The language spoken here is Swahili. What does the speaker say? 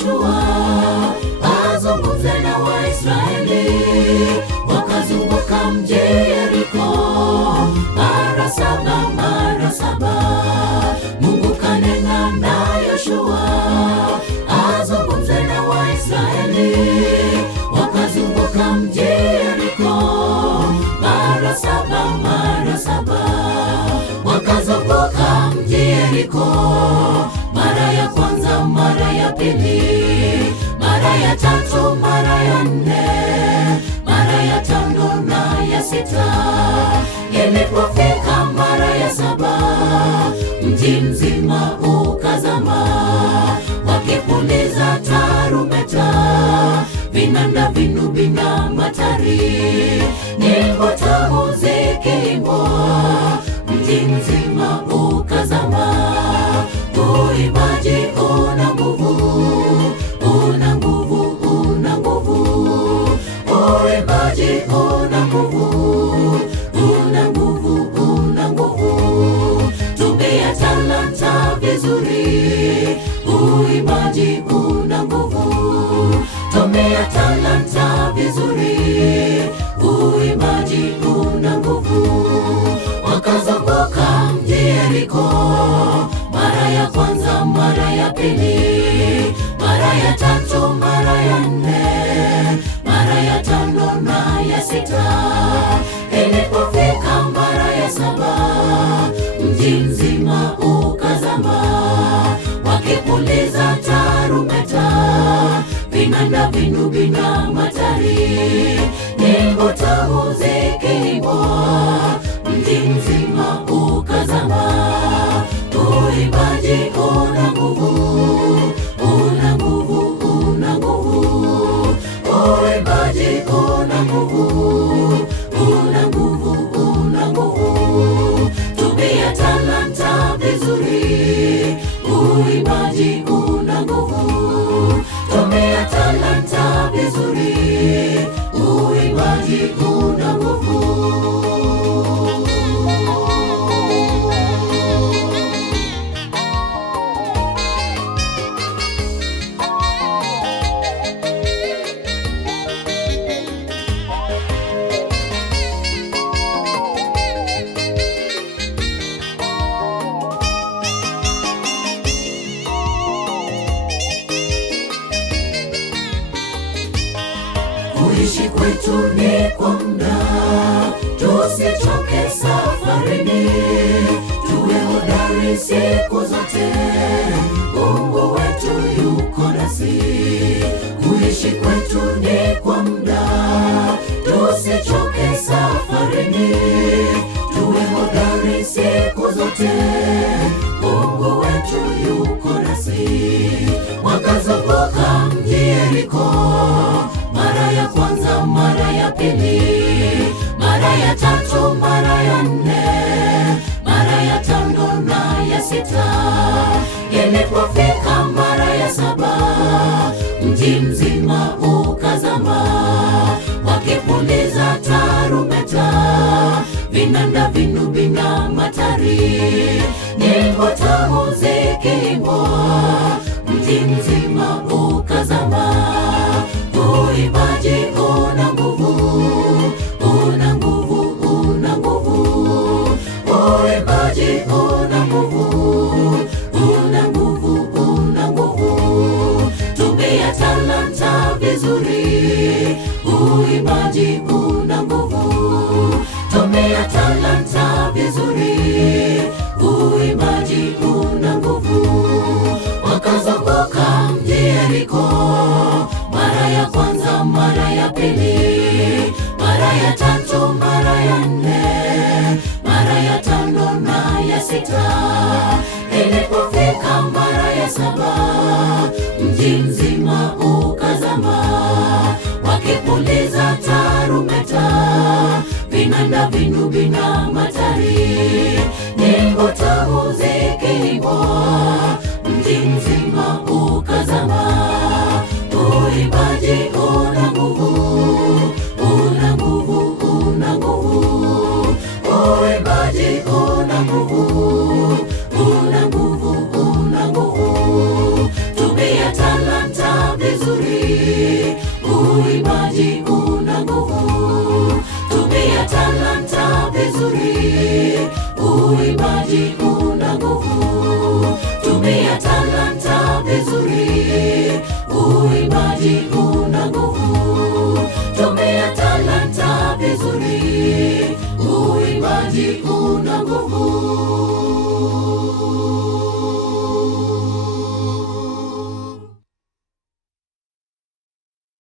Yoshua azungumze na Waisraeli. Wakazunguka mji Yeriko mara saba. Mungu kanena na Yoshua azungumze na Waisraeli. Wakazunguka mji Yeriko mara saba. Wakazunguka mji Yeriko mara ya kwanza, mara ya pili, mara ya tatu, mara ya nne, mara ya tano na ya sita. Ilipofika mara ya saba, mji mzima ukazama. Wakipuliza tarumbeta, vinanda, vinubi na matari, nyimbo tamu zikiimbwa, mji mzima ukazama. Uimbaji una nguvu, una nguvu, una nguvu. Uimbaji una nguvu, una nguvu, una nguvu. Tumia talanta vizuri, uimbaji una nguvu. Tumia talanta vizuri, uimbaji una nguvu. Wakazunguka mji Yeriko mara ya kwanza, mara ya pili, mara ya tatu, mara ya nne, mara ya tano na ya sita. Ilipofika mara ya saba, mji mzima ukazama. Wakipuliza tarumbeta, vinanda, vinubi na matari, nyimbo tamu zikiimbwa, mji mzima ukazama. Uimbaji una nguvu, una nguvu, una nguvu. Uimbaji una nguvu, una nguvu, una nguvu. Tumia talanta vizuri, uimbaji una nguvu. Tumia talanta vizuri, uimbaji una nguvu. Kuishi kwetu ni kwa muda, tusichoke safarini. Tuwe hodari siku zote, Mungu wetu yuko nasi. Kuishi kwetu ni kwa muda, tusichoke safarini. Tuwe hodari siku zote, Mungu wetu yuko nasi. Wakazunguka mji Yeriko mara ya kwanza, mara ya pili, mara ya tatu, mara ya nne, mara ya tano na ya sita. Ilipofika mara ya saba, mji mzima ukazama. Wakipuliza tarumbeta, vinanda, vinubi na matari, nyimbo tamu zikiimbwa, mji mzima ukazama. Uimbaji una nguvu, una nguvu, una nguvu. Uimbaji una nguvu, una nguvu, una nguvu. Tumia talanta vizuri, uimbaji una nguvu. Tumia talanta vizuri, uimbaji una nguvu. Wakazunguka mji Yeriko mara ya kwanza, mara ya pili, mara ya tatu, mara ya nne, mara ya tano na ya sita. Ilipofika mara ya saba, mji mzima ukazama. Wakipuliza tarumbeta, vinanda, vinubi na matari, nyimbo tamu zikiimbwa, mji mzima ukazama. Uimbaji una nguvu, una nguvu, una nguvu. Uimbaji una nguvu, una nguvu, una nguvu. Tumia talanta wokovu.